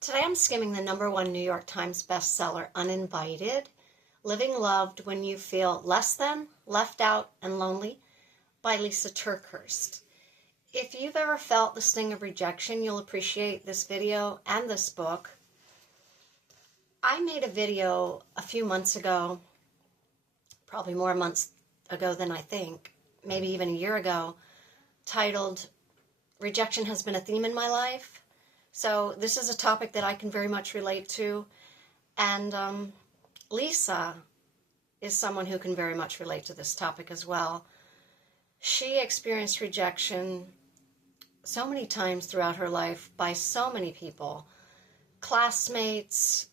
Today I'm skimming the #1 New York Times bestseller, Uninvited, Living Loved When You Feel Less Than, Left Out, and Lonely by Lysa Terkeurst. If you've ever felt the sting of rejection, you'll appreciate this video and this book. I made a video a few months ago, probably more months ago than I think, maybe even a year ago, titled Rejection Has Been a Theme in My Life. So this is a topic that I can very much relate to, and Lysa is someone who can very much relate to this topic as well. She experienced rejection so many times throughout her life by so many people, classmates,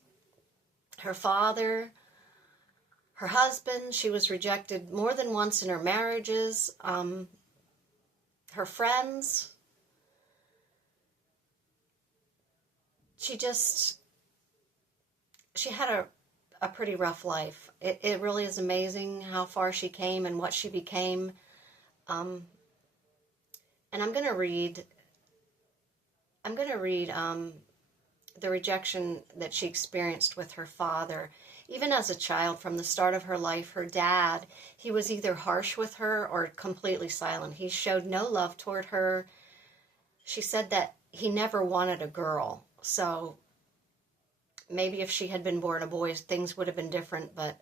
her father, her husband. She was rejected more than once in her marriages, her friends. She had a pretty rough life. It really is amazing how far she came and what she became. And I'm going to read the rejection that she experienced with her father. Even as a child, from the start of her life, her dad, he was either harsh with her or completely silent. He showed no love toward her. She said that he never wanted a girl. So maybe if she had been born a boy, things would have been different. But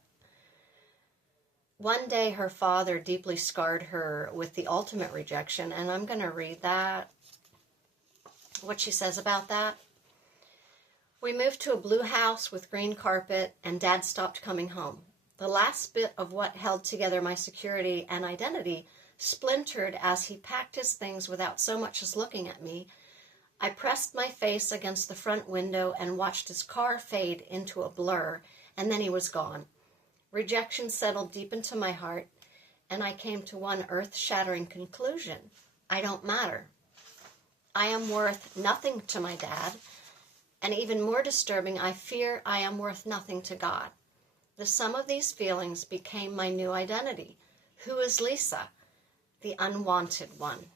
one day her father deeply scarred her with the ultimate rejection. And I'm going to read that, what she says about that. We moved to a blue house with green carpet, and Dad stopped coming home. The last bit of what held together my security and identity splintered as he packed his things without so much as looking at me. I pressed my face against the front window and watched his car fade into a blur, and then he was gone. Rejection settled deep into my heart, and I came to one earth-shattering conclusion. I don't matter. I am worth nothing to my dad, and even more disturbing, I fear I am worth nothing to God. The sum of these feelings became my new identity. Who is Lysa? The unwanted one.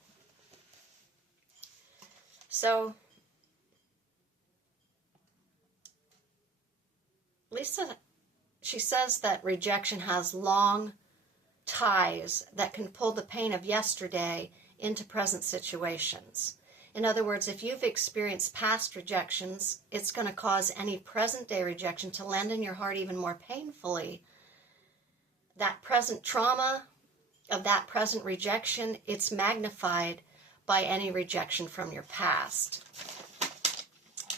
So, Lysa, she says that rejection has long ties that can pull the pain of yesterday into present situations. In other words, if you've experienced past rejections, it's going to cause any present-day rejection to land in your heart even more painfully. That present trauma of that present rejection, it's magnified by any rejection from your past.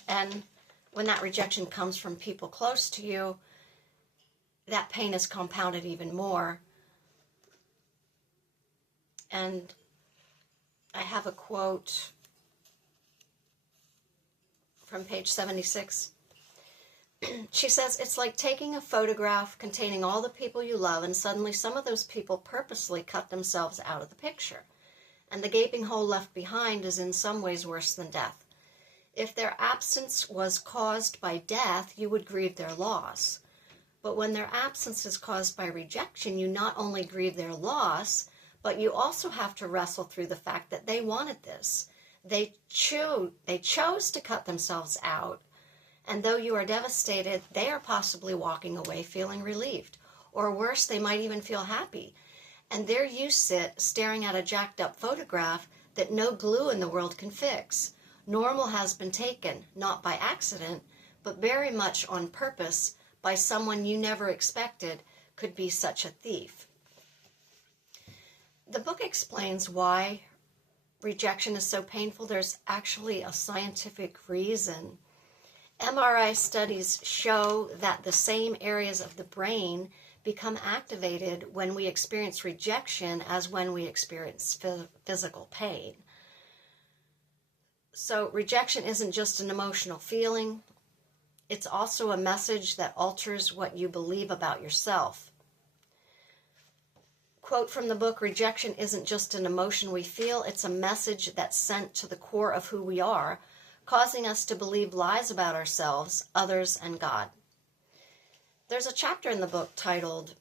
And when that rejection comes from people close to you, that pain is compounded even more. And I have a quote from page 76. She says, it's like taking a photograph containing all the people you love, and suddenly some of those people purposely cut themselves out of the picture. And the gaping hole left behind is in some ways worse than death. If their absence was caused by death, you would grieve their loss. But when their absence is caused by rejection, you not only grieve their loss, but you also have to wrestle through the fact that they wanted this. They chose to cut themselves out, and though you are devastated, they are possibly walking away feeling relieved. Or worse, they might even feel happy. And there you sit, staring at a jacked-up photograph that no glue in the world can fix. Normal has been taken, not by accident, but very much on purpose by someone you never expected could be such a thief. The book explains why rejection is so painful. There's actually a scientific reason. MRI studies show that the same areas of the brain become activated when we experience rejection as when we experience physical pain. So rejection isn't just an emotional feeling. It's also a message that alters what you believe about yourself. Quote from the book, rejection isn't just an emotion we feel, it's a message that's sent to the core of who we are, causing us to believe lies about ourselves, others, and God. There's a chapter in the book titled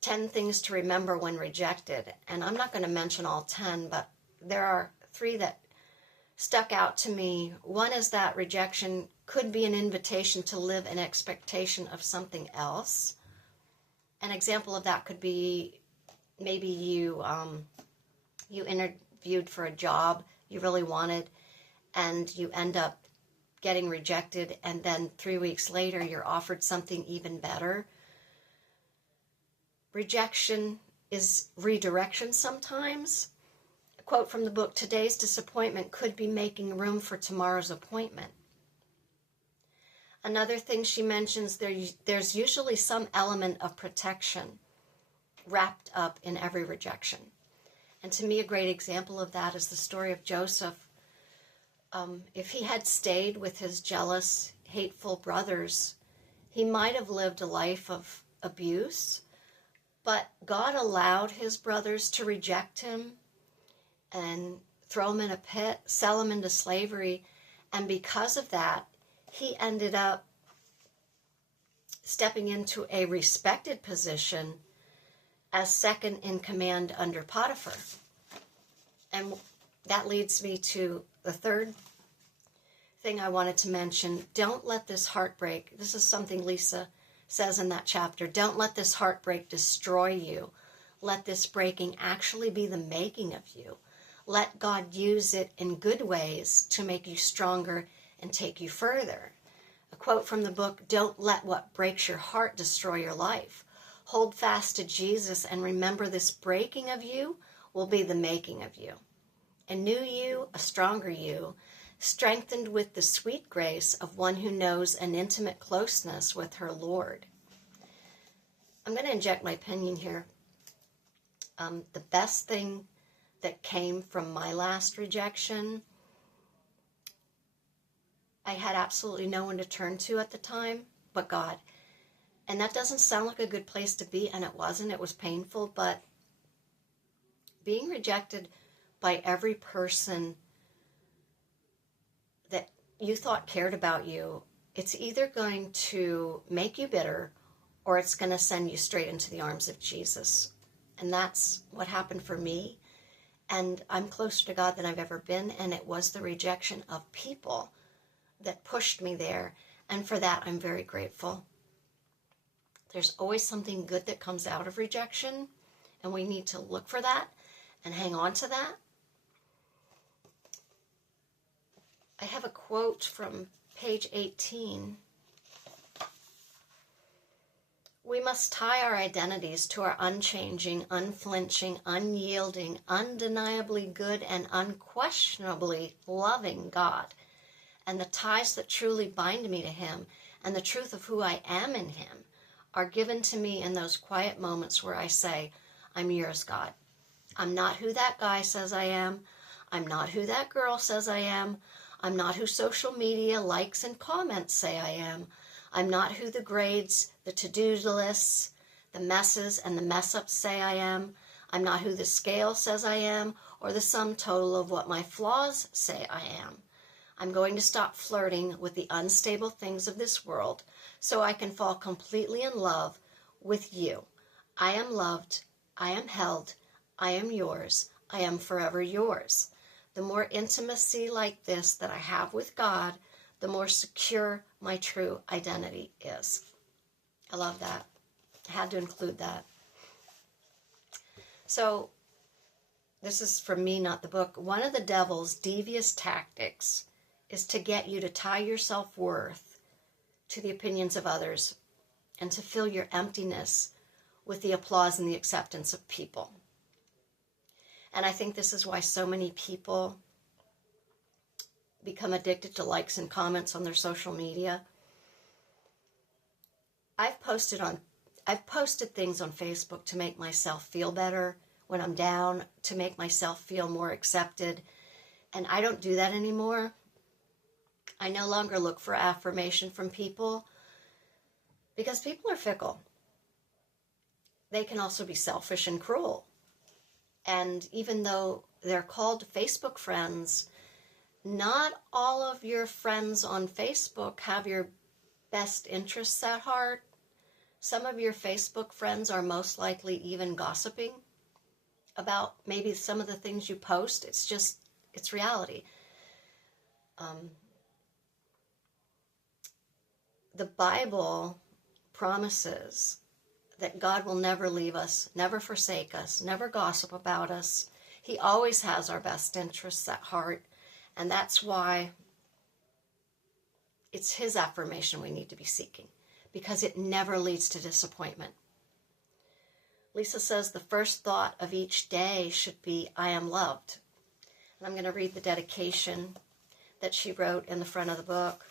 10 Things to Remember When Rejected, and I'm not going to mention all 10, but there are 3 that stuck out to me. One is that rejection could be an invitation to live in expectation of something else. An example of that could be maybe you interviewed for a job you really wanted, and you end up getting rejected, and then 3 weeks later you're offered something even better. Rejection is redirection sometimes. A quote from the book, "Today's disappointment could be making room for tomorrow's appointment." Another thing she mentions, there's usually some element of protection wrapped up in every rejection. And to me, a great example of that is the story of Joseph. If he had stayed with his jealous, hateful brothers, he might have lived a life of abuse, but God allowed his brothers to reject him and throw him in a pit, sell him into slavery, and because of that, he ended up stepping into a respected position as second in command under Potiphar. And that leads me to the third thing I wanted to mention. Don't let this heartbreak, this is something Lysa says in that chapter, don't let this heartbreak destroy you. Let this breaking actually be the making of you. Let God use it in good ways to make you stronger and take you further. A quote from the book, "Don't let what breaks your heart destroy your life. Hold fast to Jesus and remember this breaking of you will be the making of you. A new you, a stronger you, strengthened with the sweet grace of one who knows an intimate closeness with her Lord." I'm going to inject my opinion here. The best thing that came from my last rejection, I had absolutely no one to turn to at the time but God. And that doesn't sound like a good place to be, and it wasn't. It was painful, but being rejected by every person that you thought cared about you, it's either going to make you bitter or it's going to send you straight into the arms of Jesus. And that's what happened for me. And I'm closer to God than I've ever been, and it was the rejection of people that pushed me there. And for that, I'm very grateful. There's always something good that comes out of rejection, and we need to look for that and hang on to that. I have a quote from page 18. "We must tie our identities to our unchanging, unflinching, unyielding, undeniably good, and unquestionably loving God. And the ties that truly bind me to Him and the truth of who I am in Him are given to me in those quiet moments where I say, 'I'm yours, God. I'm not who that guy says I am. I'm not who that girl says I am. I'm not who social media likes and comments say I am. I'm not who the grades, the to-do lists, the messes, and the mess-ups say I am. I'm not who the scale says I am, or the sum total of what my flaws say I am. I'm going to stop flirting with the unstable things of this world so I can fall completely in love with you. I am loved. I am held. I am yours. I am forever yours.' The more intimacy like this that I have with God, the more secure my true identity is." I love that. I had to include that. So, this is from me, not the book. One of the devil's devious tactics is to get you to tie your self-worth to the opinions of others and to fill your emptiness with the applause and the acceptance of people. And I think this is why so many people become addicted to likes and comments on their social media. I've posted things on Facebook to make myself feel better when I'm down, to make myself feel more accepted. And I don't do that anymore. I no longer look for affirmation from people because people are fickle. They can also be selfish and cruel. And even though they're called Facebook friends, not all of your friends on Facebook have your best interests at heart. Some of your Facebook friends are most likely even gossiping about maybe some of the things you post. It's reality. The Bible promises that God will never leave us, never forsake us, never gossip about us. He always has our best interests at heart, and that's why it's His affirmation we need to be seeking, because it never leads to disappointment. Lysa says the first thought of each day should be, I am loved. And I'm going to read the dedication that she wrote in the front of the book.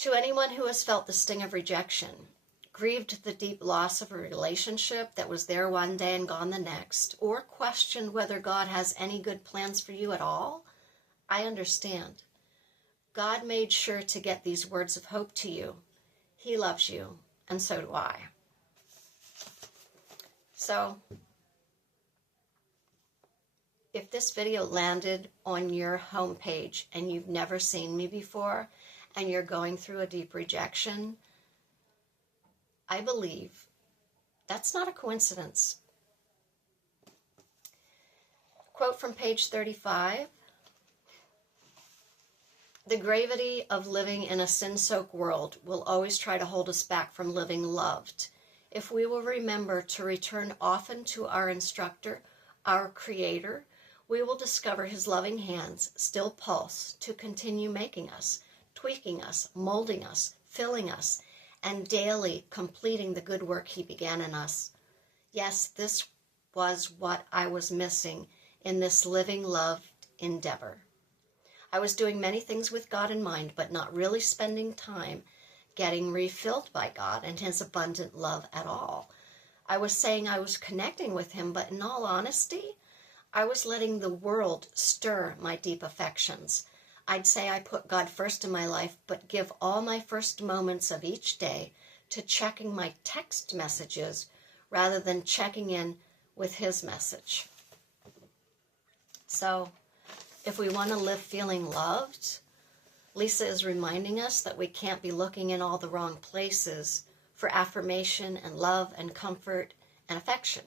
To anyone who has felt the sting of rejection, grieved the deep loss of a relationship that was there one day and gone the next, or questioned whether God has any good plans for you at all, I understand. God made sure to get these words of hope to you. He loves you, and so do I. So, if this video landed on your homepage and you've never seen me before, and you're going through a deep rejection, I believe that's not a coincidence. Quote from page 35. The gravity of living in a sin-soaked world will always try to hold us back from living loved. If we will remember to return often to our instructor, our Creator, we will discover His loving hands still pulse to continue making us, tweaking us, molding us, filling us, and daily completing the good work He began in us. Yes, this was what I was missing in this living loved endeavor. I was doing many things with God in mind, but not really spending time getting refilled by God and His abundant love at all. I was saying I was connecting with Him, but in all honesty, I was letting the world stir my deep affections. I'd say I put God first in my life, but give all my first moments of each day to checking my text messages rather than checking in with His message. So, if we want to live feeling loved, Lysa is reminding us that we can't be looking in all the wrong places for affirmation and love and comfort and affection.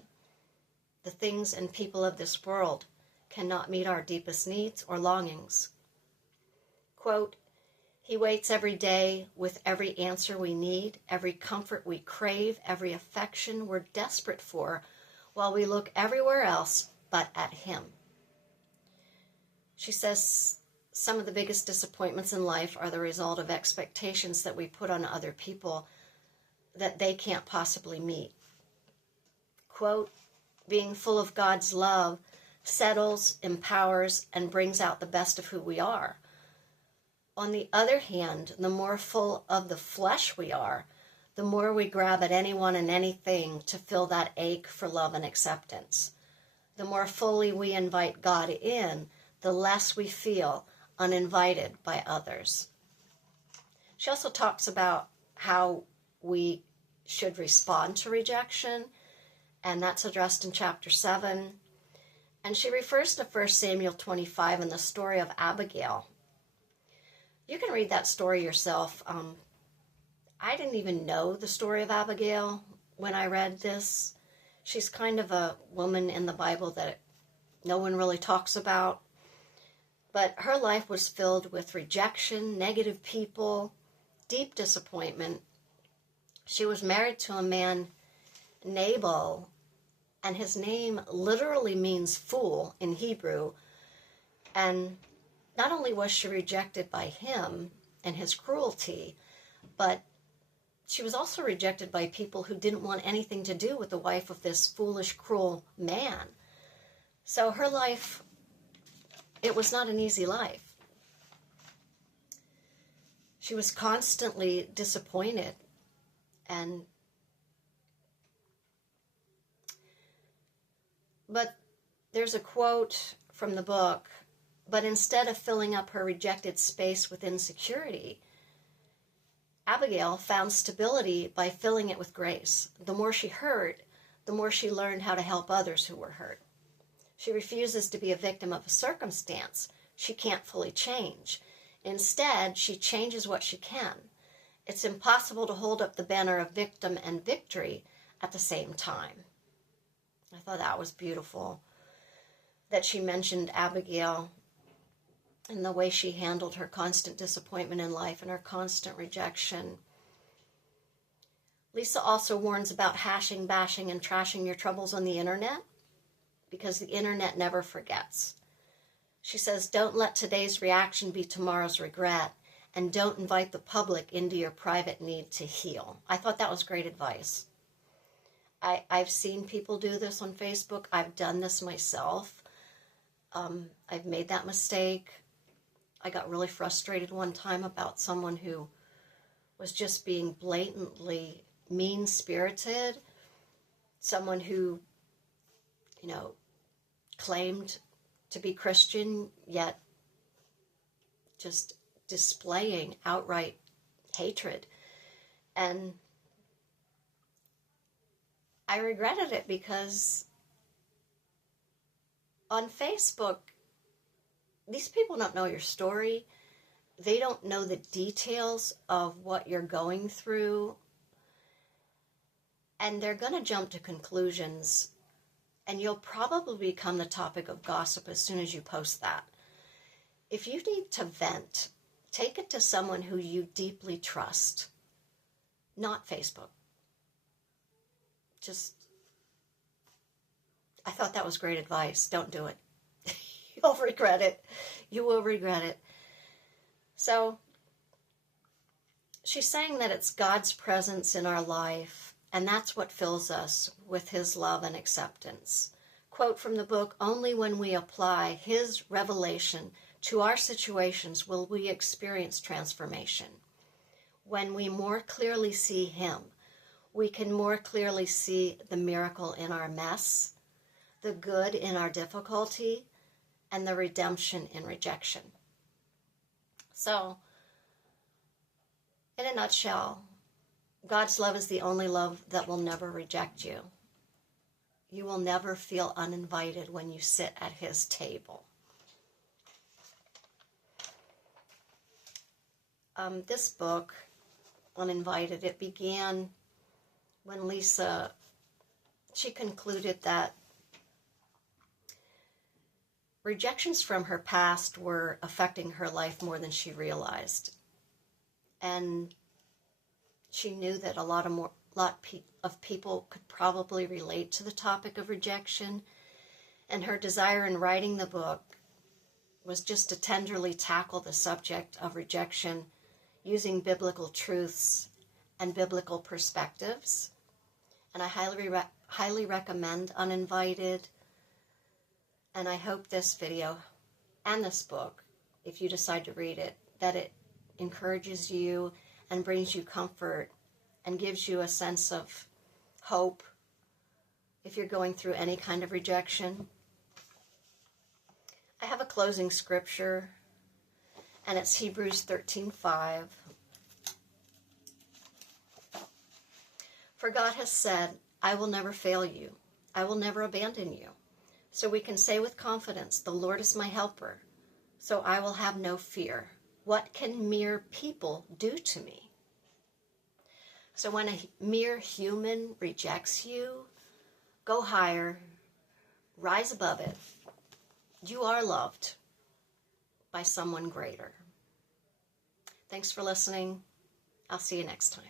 The things and people of this world cannot meet our deepest needs or longings. Quote, He waits every day with every answer we need, every comfort we crave, every affection we're desperate for, while we look everywhere else but at Him. She says some of the biggest disappointments in life are the result of expectations that we put on other people that they can't possibly meet. Quote, being full of God's love settles, empowers, and brings out the best of who we are. On the other hand, the more full of the flesh we are, the more we grab at anyone and anything to fill that ache for love and acceptance. The more fully we invite God in, the less we feel uninvited by others. She also talks about how we should respond to rejection, and that's addressed in chapter 7. And she refers to 1 Samuel 25 and the story of Abigail. You can read that story yourself. I didn't even know the story of Abigail when I read this. She's kind of a woman in the Bible that no one really talks about. But her life was filled with rejection, negative people, deep disappointment. She was married to a man, Nabal, and his name literally means fool in Hebrew. And not only was she rejected by him and his cruelty, but she was also rejected by people who didn't want anything to do with the wife of this foolish, cruel man. So her life, it was not an easy life. She was constantly disappointed, but there's a quote from the book, but instead of filling up her rejected space with insecurity, Abigail found stability by filling it with grace. The more she hurt, the more she learned how to help others who were hurt. She refuses to be a victim of a circumstance she can't fully change. Instead, she changes what she can. It's impossible to hold up the banner of victim and victory at the same time. I thought that was beautiful that she mentioned Abigail. and the way she handled her constant disappointment in life and her constant rejection. Lysa also warns about hashing, bashing, and trashing your troubles on the internet, because the internet never forgets. She says, don't let today's reaction be tomorrow's regret, and don't invite the public into your private need to heal. I thought that was great advice. I've seen people do this on Facebook. I've done this myself. I've made that mistake. I got really frustrated one time about someone who was just being blatantly mean-spirited. Someone who, claimed to be Christian, yet just displaying outright hatred. And I regretted it, because on Facebook, these people don't know your story. They don't know the details of what you're going through. And they're going to jump to conclusions. And you'll probably become the topic of gossip as soon as you post that. If you need to vent, take it to someone who you deeply trust, not Facebook. I thought that was great advice. Don't do it. You'll regret it. You will regret it. So, she's saying that it's God's presence in our life, and that's what fills us with His love and acceptance. Quote from the book, only when we apply His revelation to our situations will we experience transformation. When we more clearly see Him, we can more clearly see the miracle in our mess, the good in our difficulty, and the redemption in rejection. So, in a nutshell, God's love is the only love that will never reject you. You will never feel uninvited when you sit at His table. This book, Uninvited, it began when Lysa, she concluded that rejections from her past were affecting her life more than she realized. And she knew that a lot of people could probably relate to the topic of rejection. And her desire in writing the book was just to tenderly tackle the subject of rejection using biblical truths and biblical perspectives. And I highly recommend Uninvited. And I hope this video and this book, if you decide to read it, that it encourages you and brings you comfort and gives you a sense of hope if you're going through any kind of rejection. I have a closing scripture, and it's Hebrews 13:5. For God has said, I will never fail you. I will never abandon you. So we can say with confidence, the Lord is my helper, so I will have no fear. What can mere people do to me? So when a mere human rejects you, go higher, rise above it. You are loved by someone greater. Thanks for listening. I'll see you next time.